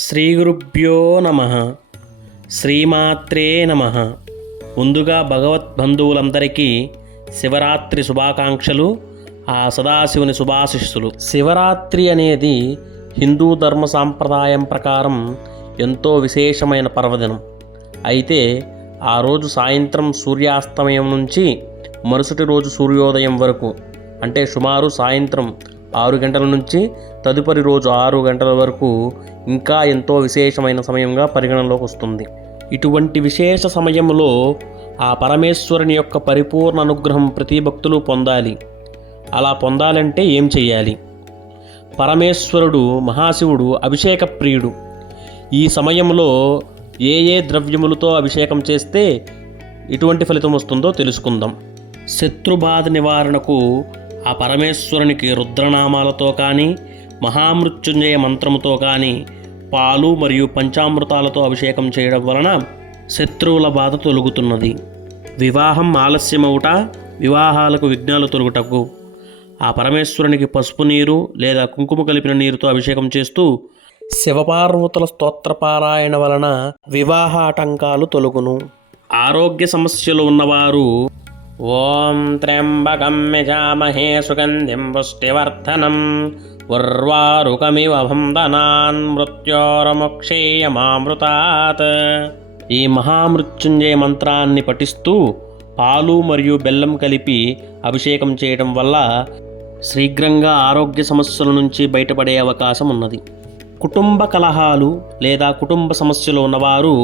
శ్రీగురుభ్యో నమ. శ్రీమాత్రే నమ. ముందుగా భగవద్బంధువులందరికీ శివరాత్రి శుభాకాంక్షలు, ఆ సదాశివుని శుభాశిస్సులు. శివరాత్రి అనేది హిందూ ధర్మ సాంప్రదాయం ప్రకారం ఎంతో విశేషమైన పర్వదినం. అయితే ఆ రోజు సాయంత్రం సూర్యాస్తమయం నుంచి మరుసటి రోజు సూర్యోదయం వరకు, అంటే సుమారు సాయంత్రం 6 గంటల నుంచి తదుపరి రోజు 6 గంటల వరకు ఇంకా ఎంతో విశేషమైన సమయంగా పరిగణలోకి వస్తుంది. ఇటువంటి విశేష సమయంలో ఆ పరమేశ్వరుని యొక్క పరిపూర్ణ అనుగ్రహం ప్రతి భక్తులు పొందాలి. అలా పొందాలంటే ఏం చెయ్యాలి? పరమేశ్వరుడు మహాశివుడు అభిషేక ప్రియుడు. ఈ సమయంలో ఏ ద్రవ్యములతో అభిషేకం చేస్తే ఎటువంటి ఫలితం వస్తుందో తెలుసుకుందాం. శత్రుబాధ నివారణకు ఆ పరమేశ్వరునికి రుద్రనామాలతో కానీ, మహామృత్యుంజయ మంత్రముతో కానీ, పాలు మరియు పంచామృతాలతో అభిషేకం చేయడం వలన శత్రువుల బాధ తొలగుతున్నది. వివాహం ఆలస్యమవుట, వివాహాలకు విఘ్నాలు తొలగుటకు ఆ పరమేశ్వరునికి పసుపు నీరు లేదా కుంకుమ కలిపిన నీరుతో అభిషేకం చేస్తూ శివపార్వతుల స్తోత్రపారాయణ వలన వివాహ ఆటంకాలు తొలగును. ఆరోగ్య సమస్యలు ఉన్నవారు ఓం త్ర్యంబకం యజామహే సుగంధిం పుష్టివర్ధనం ఉర్వారుకమివ బంధనాన్ మృత్యోర్ముక్షేయమామృతాత్ ఈ మహామృత్యుంజయ మంత్రాన్ని పఠిస్తూ పాలు మరియు బెల్లం కలిపి అభిషేకం చేయడం వల్ల శీఘ్రంగా ఆరోగ్య సమస్యల నుంచి బయటపడే అవకాశం ఉన్నది. కుటుంబ కలహాలు లేదా కుటుంబ సమస్యలు ఉన్నవారు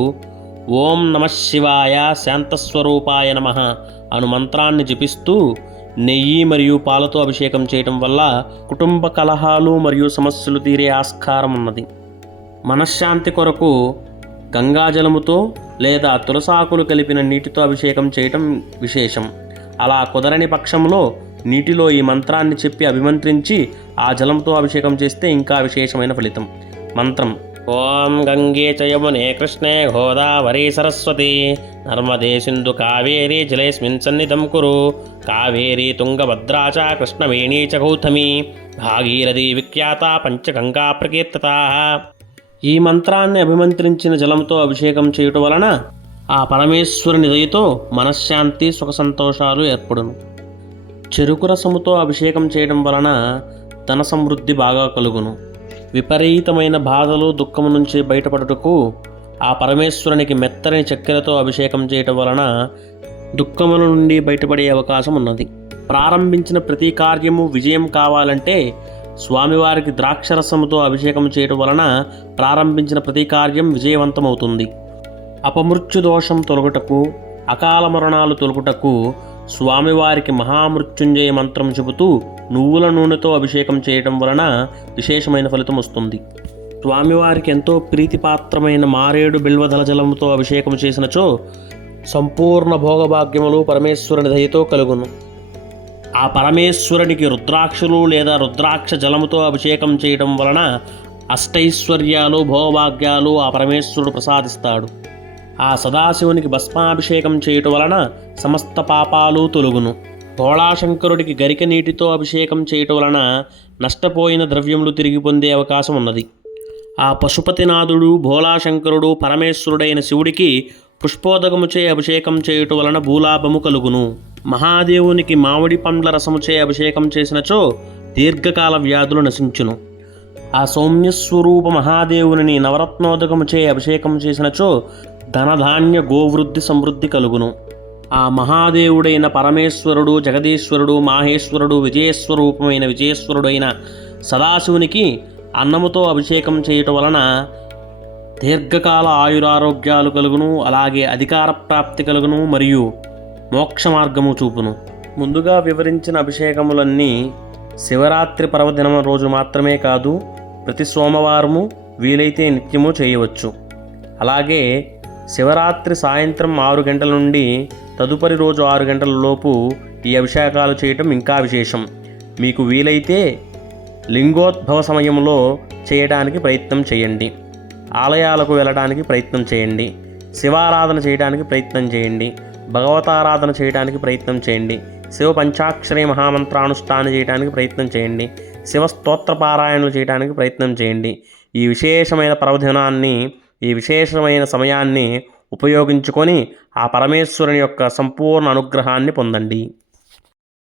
ఓం నమః శివాయ శాంతస్వరూపాయ నమః అను మంత్రాన్ని జపిస్తూ నెయ్యి మరియు పాలతో అభిషేకం చేయటం వల్ల కుటుంబ కలహాలు మరియు సమస్యలు తీరే ఆస్కారం ఉన్నది. మనశ్శాంతి కొరకు గంగాజలముతో లేదా తులసాకులు కలిపిన నీటితో అభిషేకం చేయటం విశేషం. అలా కుదరని పక్షంలో నీటిలో ఈ మంత్రాన్ని చెప్పి అభిమంత్రించి ఆ జలంతో అభిషేకం చేస్తే ఇంకా విశేషమైన ఫలితం. మంత్రం ఓం గంగే చ యమునే కృష్ణే గోదావరి సరస్వతి నర్మదే సింధు కావేరీ జలేస్మిన్ సన్నిధం కురు కావేరీ తుంగభద్రా చ కృష్ణవేణీ చ గౌతమి భాగీరథీ విఖ్యాత పంచగంగా ప్రకీర్తితా. ఈ మంత్రాన్ని అభిమంత్రించిన జలంతో అభిషేకం చేయుట వలన ఆ పరమేశ్వరుని దయతో మనశ్శాంతి సుఖ సంతోషాలు ఏర్పడును. చెరుకు రసముతో అభిషేకం చేయడం వలన ధన సమృద్ధి బాగా కలుగును. విపరీతమైన బాధలు దుఃఖము నుంచి బయటపడుటకు ఆ పరమేశ్వరునికి మెత్తని చక్కెరతో అభిషేకం చేయటం వలన దుఃఖముల నుండి బయటపడే అవకాశం ఉన్నది. ప్రారంభించిన ప్రతి కార్యము విజయం కావాలంటే స్వామివారికి ద్రాక్షరసముతో అభిషేకం చేయటం వలన ప్రారంభించిన ప్రతి కార్యం విజయవంతమవుతుంది. అపమృత్యు దోషం తొలగుటకు, అకాల మరణాలు తొలగుటకు స్వామివారికి మహామృత్యుంజయ మంత్రం చెబుతూ నువ్వుల నూనెతో అభిషేకం చేయడం వలన విశేషమైన ఫలితం వస్తుంది. స్వామివారికి ఎంతో ప్రీతిపాత్రమైన మారేడు బిల్వదళ జలముతో అభిషేకం చేసినచో సంపూర్ణ భోగభాగ్యములు పరమేశ్వరుని దయతో కలుగును. ఆ పరమేశ్వరునికి రుద్రాక్షలు లేదా రుద్రాక్ష జలముతో అభిషేకం చేయడం వలన అష్టైశ్వర్యాలు భోగభాగ్యాలు ఆ పరమేశ్వరుడు ప్రసాదిస్తాడు. ఆ సదాశివునికి భస్మాభిషేకం చేయటం వలన సమస్త పాపాలు తొలగును. భోళాశంకరుడికి గరిక నీటితో అభిషేకం చేయటం వలన నష్టపోయిన ద్రవ్యములు తిరిగి పొందే అవకాశం ఉన్నది. ఆ పశుపతినాథుడు భోళాశంకరుడు పరమేశ్వరుడైన శివుడికి పుష్పోదకముచే అభిషేకం చేయుట వలన భూలాభము కలుగును. మహాదేవునికి మామిడి పండ్ల రసముచే అభిషేకం చేసినచో దీర్ఘకాల వ్యాధులు నశించును. ఆ సౌమ్యస్వరూప మహాదేవుని నవరత్నోదకముచే అభిషేకం చేసినచో ధనధాన్య గోవృద్ధి సమృద్ధి కలుగును. ఆ మహాదేవుడైన పరమేశ్వరుడు జగదీశ్వరుడు మాహేశ్వరుడు విజయస్వరూపమైన విజయేశ్వరుడైన సదాశివునికి అన్నముతో అభిషేకం చేయటం వలన దీర్ఘకాల ఆయురారోగ్యాలు కలుగును. అలాగే అధికార ప్రాప్తి కలుగును మరియు మోక్ష మార్గము చూపును. ముందుగా వివరించిన అభిషేకములన్నీ శివరాత్రి పర్వదినం రోజు మాత్రమే కాదు, ప్రతి సోమవారము వీలైతే నిత్యము చేయవచ్చు. అలాగే శివరాత్రి సాయంత్రం 6 గంటల నుండి తదుపరి రోజు 6 గంటల లోపు ఈ అభిషేకాలు చేయటం ఇంకా విశేషం. మీకు వీలైతే లింగోద్భవ సమయంలో చేయడానికి ప్రయత్నం చేయండి. ఆలయాలకు వెళ్ళడానికి ప్రయత్నం చేయండి. శివారాధన చేయడానికి ప్రయత్నం చేయండి. భగవతారాధన చేయడానికి ప్రయత్నం చేయండి. శివ పంచాక్షరి మహామంత్రానుష్ఠానం చేయడానికి ప్రయత్నం చేయండి. శివ స్తోత్ర పారాయణలు చేయడానికి ప్రయత్నం చేయండి. ఈ విశేషమైన పర్వదినాన్ని, ఈ విశేషమైన సమయాన్ని ఉపయోగించుకొని ఆ పరమేశ్వరుని యొక్క సంపూర్ణ అనుగ్రహాన్ని పొందండి.